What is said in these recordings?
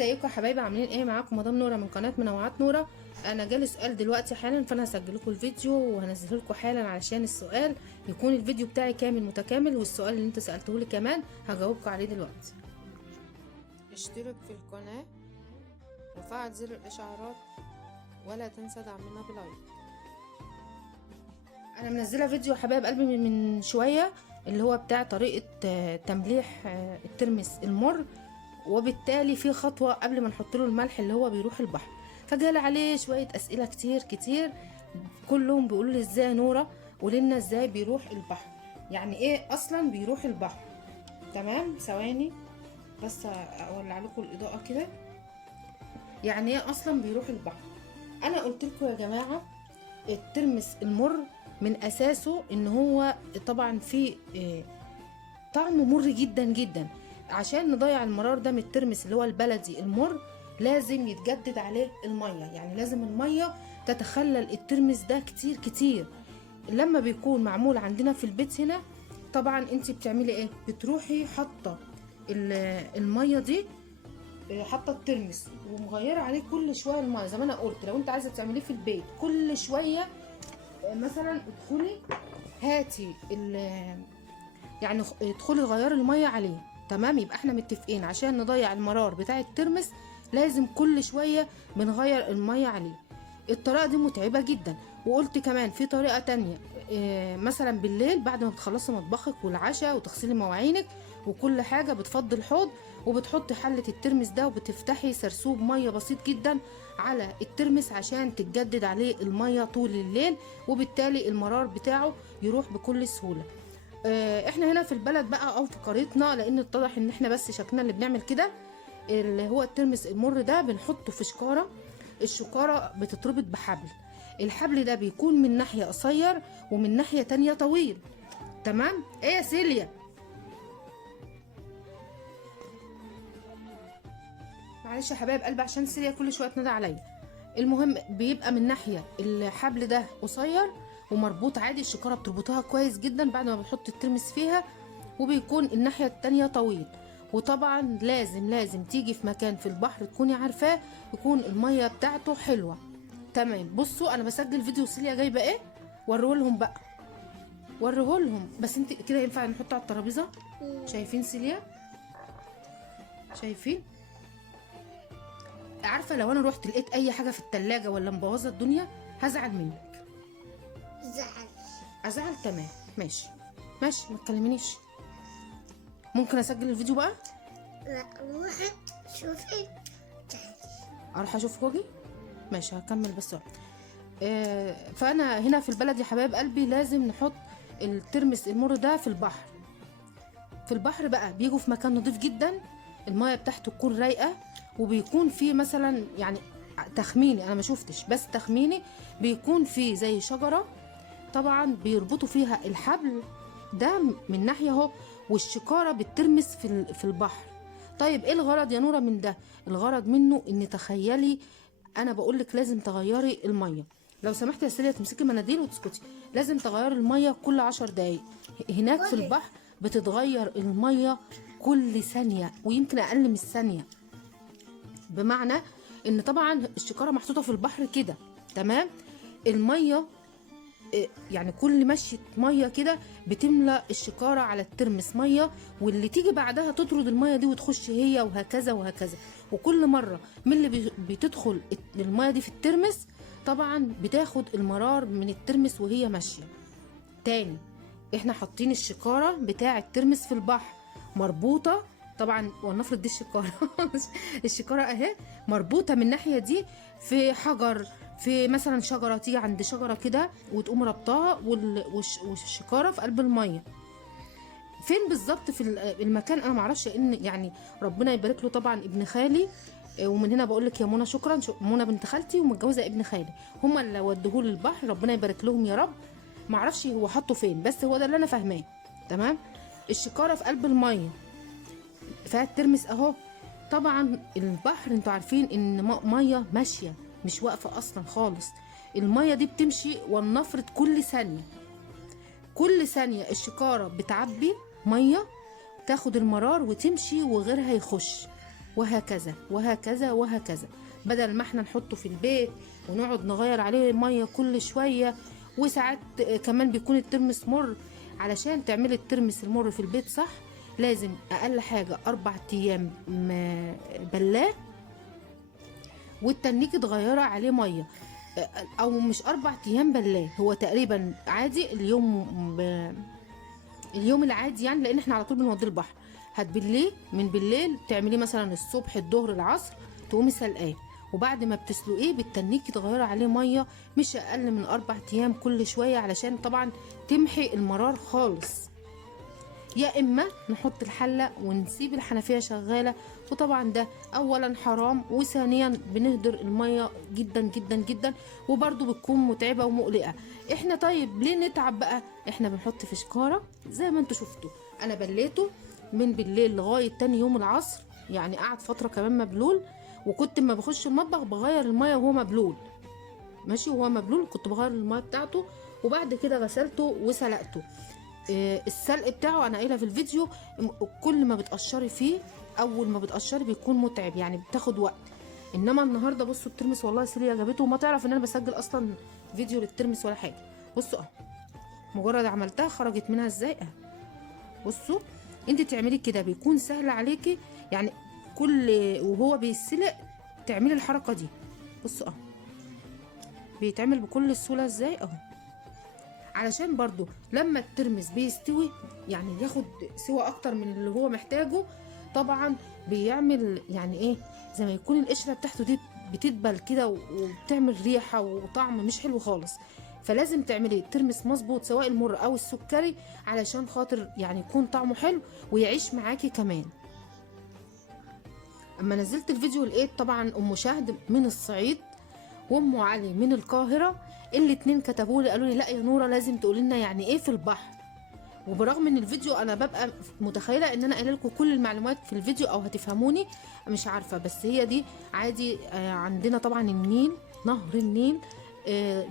ازيكم يا حبايبي؟ عاملين ايه؟ معاكم مدام نوره من قناه منوعات نوره. انا جالي سؤال دلوقتي حالا، فانا هسجل لكم الفيديو وهنزله لكم حالا علشان السؤال يكون الفيديو بتاعي كامل متكامل، والسؤال اللي انتوا سالتوه لي كمان هجاوبكم عليه دلوقتي. اشترك في القناه وفعل زر الاشعارات ولا تنسى دعمنا بلايك. انا منزله فيديو حبايب قلبي من شويه اللي هو بتاع طريقه تمليح الترمس المر، وبالتالي في خطوه قبل ما نحط له الملح اللي هو بيروح البحر. فجالي عليه شويه اسئله كتير كلهم بيقولوا لي ازاي نوره قولي لنا ازاي بيروح البحر، يعني ايه اصلا بيروح البحر. تمام، ثواني بس اولع لكم الاضاءه كده. يعني ايه اصلا بيروح البحر؟ انا قلت لكم يا جماعه الترمس المر من اساسه ان هو طبعا فيه طعمه مر جدا. عشان نضيع المرار ده من الترمس اللي هو البلدي المر لازم يتجدد عليه الميه، يعني لازم الميه تتخلل الترمس ده كتير. لما بيكون معمول عندنا في البيت هنا طبعا انت بتعملي ايه؟ بتروحي حاطه الميه دي، حاطه الترمس ومغيره عليه كل شويه الميه. زي ما انا قلت لو انت عايزه تعمليه في البيت كل شويه مثلا ادخلي هاتي يعني ادخلي غيري الميه عليه. تمام، يبقى احنا متفقين عشان نضيع المرار بتاع الترمس لازم كل شويه بنغير الميه عليه. الطريقه دي متعبه جدا. وقلت كمان في طريقه تانية، مثلا بالليل بعد ما بتخلصي مطبخك والعشاء وتغسلي مواعينك وكل حاجه بتفضي الحوض وبتحطي حله الترمس ده وبتفتحي سرسوب ميه بسيط جدا على الترمس عشان تتجدد عليه الميه طول الليل، وبالتالي المرار بتاعه يروح بكل سهوله. احنا هنا في البلد بقى او في قريتنا، لان اتضح ان احنا بس شكلنا اللي بنعمل كده، اللي هو الترمس المر ده بنحطه في شكاره. الشكاره بتتربط بحبل، الحبل ده بيكون من ناحيه قصير ومن ناحيه تانية طويل. تمام، ايه يا سيليا؟ معلش يا حبايب قلبي عشان سيليا كل شويه تنادى عليا. المهم بيبقى من ناحيه الحبل ده قصير ومربوط عادي، الشكاره بتربطها كويس جدا بعد ما بتحط الترمس فيها، وبيكون الناحيه التانية طويل. وطبعا لازم تيجي في مكان في البحر تكوني عارفاه يكون الميه بتاعته حلوه. تمام، بصوا انا بسجل فيديو سيليا جايبه ايه، وريهولهم بقى، وريهولهم. بس انت كده ينفع نحطه على الترابيزه؟ شايفين سيليا؟ شايفين؟ عارفه لو انا روحت لقيت اي حاجه في التلاجة ولا مبوظه الدنيا هزعل منك. ازعل؟ تمام، ماشي ما تكلمنيش. ممكن اسجل الفيديو بقى؟ لا، روحي شوفي. اروح اشوف واجي؟ ماشي هكمل بس. فانا هنا في البلد يا حبايب قلبي لازم نحط الترمس المر ده في البحر. في البحر بقى بيجوا في مكان نضيف جدا، المايه بتاعته تكون رايقه، وبيكون فيه مثلا يعني تخميني، انا ما شفتش بس تخميني بيكون فيه زي شجره طبعا بيربطوا فيها الحبل ده من ناحيه اهو، والشكاره بترمس في البحر. طيب ايه الغرض يا نوره من ده؟ الغرض منه ان تخيلي انا بقولك لازم تغيري الميه. لو سمحتي يا سيليا تمسكي مناديل وتسكتي. لازم تغيري الميه كل 10 دقايق. هناك في البحر بتتغير الميه كل ثانيه ويمكن اقل من الثانيه، بمعنى ان طبعا الشكاره محطوطه في البحر كده. تمام، الميه يعني كل مشية ميه كده بتملى الشكاره على الترمس ميه، واللي تيجي بعدها تطرد الميه دي وتخش هي، وهكذا. وكل مره من اللي بتدخل الميه دي في الترمس طبعا بتاخد المرار من الترمس وهي ماشيه. تاني، احنا حاطين الشكاره بتاع الترمس في البحر مربوطه طبعا، ونفرض دي الشكاره الشكاره اهي مربوطه من الناحيه دي في حجر، في مثلا شجره، تيجي عند شجره كده وتقوم ربطها والشكاره في قلب الميه. فين بالظبط في المكان انا معرفش، ان يعني ربنا يبارك له طبعا ابن خالي، ومن هنا بقول لك يا منى شكرا، منى بنت خالتي ومتجوزه ابن خالي، هما اللي ودوه للبحر، ربنا يبارك لهم يا رب. معرفش هو حطه فين بس هو ده اللي انا فاهماه. تمام، الشكاره في قلب الميه فيها الترمس اهو. طبعا البحر انتوا عارفين ان ميه ماشيه مش واقفه اصلا خالص، الميه دي بتمشي ولنفرض كل ثانيه الشكاره بتعبي ميه تاخد المرار وتمشي وغيرها يخش، وهكذا وهكذا وهكذا، بدل ما احنا نحطه في البيت ونقعد نغير عليه ميه كل شويه. وساعات كمان بيكون الترمس مر. علشان تعملي الترمس المر في البيت صح لازم اقل حاجه 4 ايام بلاه، والتنيكي تغيري عليه ميه، او مش 4 ايام بلاه، هو تقريبا عادي اليوم العادي يعني، لان احنا على طول بنوديه البحر. هتبليه من بالليل، تعمليه مثلا الصبح الظهر العصر، تقومي سلقاه، وبعد ما بتسلقيه بالتنيكي تغيري عليه ميه مش اقل من 4 ايام كل شويه، علشان طبعا تمحي المرار خالص. يا اما نحط الحله ونسيب الحنفيه شغاله، وطبعا ده اولا حرام، وثانيا بنهدر الميه جدا جدا جدا، وبرده بتكون متعبه ومقلقه. احنا طيب ليه نتعب بقى؟ احنا بنحط في شكاره زي ما انتوا شفتوا، انا بليته من بالليل لغايه تاني يوم العصر، يعني قعد فتره كمان مبلول، وكنت ما بخش المطبخ بغير الميه وهو مبلول، ماشي، وهو مبلول كنت بغير الميه بتاعته، وبعد كده غسلته وسلقته. السلق بتاعه انا قايله في الفيديو، كل ما بتقشري فيه اول ما بتقشري بيكون متعب، يعني بتاخد وقت. انما النهارده بصوا الترمس والله سيليا جابته، وما تعرف ان انا بسجل اصلا فيديو للترمس ولا حاجه. بصوا مجرد عملتها خرجت منها ازاي بصوا انت تعملي كده بيكون سهل عليكي، يعني كل وهو بيتسلق تعملي الحركه دي. بصوا بيتعمل بكل السهوله ازاي علشان برضو لما الترمس بيستوي يعني ياخد سوى اكتر من اللي هو محتاجه، طبعا بيعمل يعني ايه، زي ما يكون القشره بتاعته دي بتدبل كده وبتعمل ريحه وطعم مش حلو خالص. فلازم تعملي الترمس مظبوط سواء المر او السكري، علشان خاطر يعني يكون طعمه حلو ويعيش معاكي كمان. اما نزلت الفيديو لقيت طبعا ام شهد من الصعيد وام علي من القاهره، الاتنين كتبوا لي قالوا لي لا يا نوره لازم تقولي لنا يعني ايه في البحر. وبرغم ان الفيديو انا ببقى متخيله ان انا قايله لكم كل المعلومات في الفيديو او هتفهموني، مش عارفه، بس هي دي عادي. عندنا طبعا النيل، نهر النيل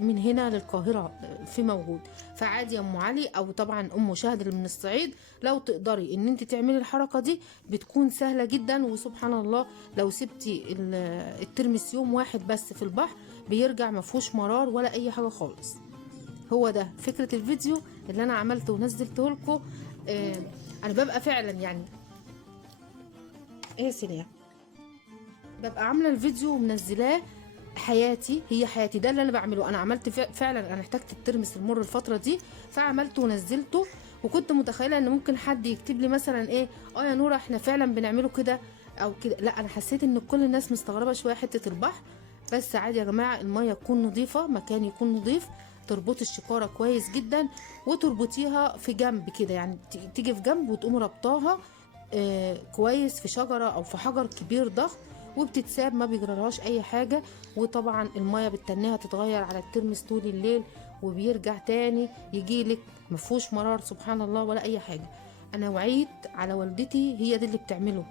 من هنا للقاهره في موجود، فعادي يا ام علي او طبعا ام شهد اللي من الصعيد، لو تقدري ان انت تعملي الحركه دي بتكون سهله جدا. وسبحان الله لو سبتي الترمس يوم واحد بس في البحر بيرجع مفهوش مرار ولا اي حاجه خالص. هو ده فكره الفيديو اللي انا عملته ونزلته لكم. انا ببقى فعلا يعني ايه سنية ببقى عامله الفيديو ومنزلاه، حياتي هي حياتي، ده اللي انا بعمله. انا عملت فعلا انا احتجت الترمس المر الفتره دي فعملته ونزلته، وكنت متخيله ان ممكن حد يكتب لي مثلا ايه يا نوره احنا فعلا بنعمله كده او كده، لا انا حسيت ان كل الناس مستغربه شويه حته البحر. بس عادي يا جماعه، الميه تكون نظيفه، مكان يكون نظيف، تربطي الشكاره كويس جدا وتربطيها في جنب كده، يعني تيجي في جنب وتقوم ربطاها كويس في شجره او في حجر كبير ضخم، وبتتساب ما بيجرالهاش اي حاجه. وطبعا الميه بتتنيها تتغير على الترمس طول الليل، وبيرجع تاني يجيلك مفهوش مرار سبحان الله ولا اي حاجه. انا وعيت على والدتي هي دي اللي بتعمله،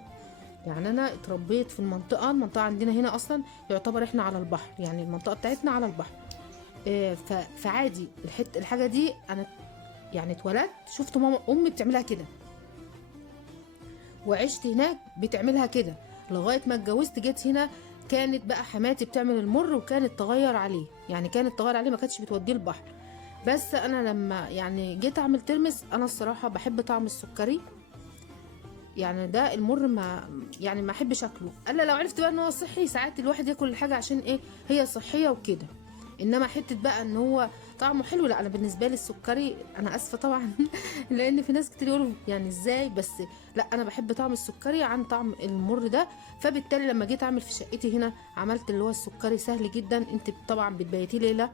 يعني انا اتربيت في المنطقه عندنا هنا اصلا يعتبر احنا على البحر، يعني المنطقه بتاعتنا على البحر. فعادي الحاجه دي انا يعني اتولدت شفت ماما امي بتعملها كده، وعشت هناك بتعملها كده لغايه ما اتجوزت. جيت هنا كانت بقى حماتي بتعمل المر، وكانت تغير عليه، يعني كانت تغير عليه ما كانتش بتوديه البحر. بس انا لما يعني جيت اعمل ترمس، انا الصراحه بحب طعم السكري، يعني ده المر ما احبش اكله الا لو عرفت بقى ان هو صحي. ساعات الواحد ياكل الحاجه عشان ايه هي صحيه وكده، انما حته بقى ان هو طعمه حلو لا. انا بالنسبه لي السكري انا اسفه طبعا لان في ناس كتير يقولوا يعني ازاي، بس لا انا بحب طعم السكري عن طعم المر ده. فبالتالي لما جيت اعمل في شقتي هنا عملت اللي هو السكري سهل جدا. انت طبعا بتبيتيه ليله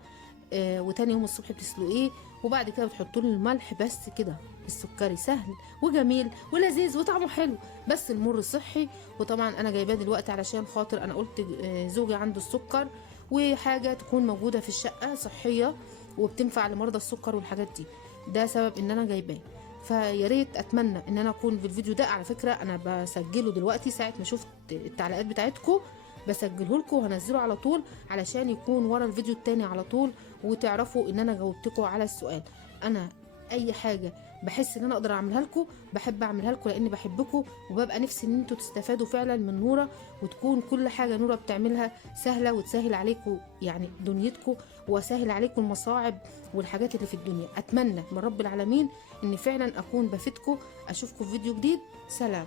وتاني يوم الصبح بتسلقيه، وبعد كده بتحطوا له الملح بس كده. السكري سهل وجميل ولذيذ وطعمه حلو، بس المر صحي. وطبعا انا جايباه دلوقتي علشان خاطر انا قلت زوجي عنده السكر، وحاجه تكون موجوده في الشقه صحيه وبتنفع لمرضى السكر والحاجات دي، ده سبب ان انا جايباه. فيا ريت اتمنى ان انا اكون في الفيديو ده، على فكره انا بسجله دلوقتي ساعه ما شفت التعليقات بتاعتكم بسجله لكم وهنزله على طول علشان يكون ورا الفيديو التاني على طول، وتعرفوا ان انا جاوبتكم على السؤال. انا اي حاجه بحس ان انا اقدر اعملها لكم بحب اعملها لكم، لاني بحبكم وببقى نفسي ان انتوا تستفادوا فعلا من نوره، وتكون كل حاجه نوره بتعملها سهله وتسهل عليكم يعني دنيتكم، وسهل عليكم المصاعب والحاجات اللي في الدنيا. اتمنى من رب العالمين ان فعلا اكون بفيدكم. اشوفكم في فيديو جديد. سلام.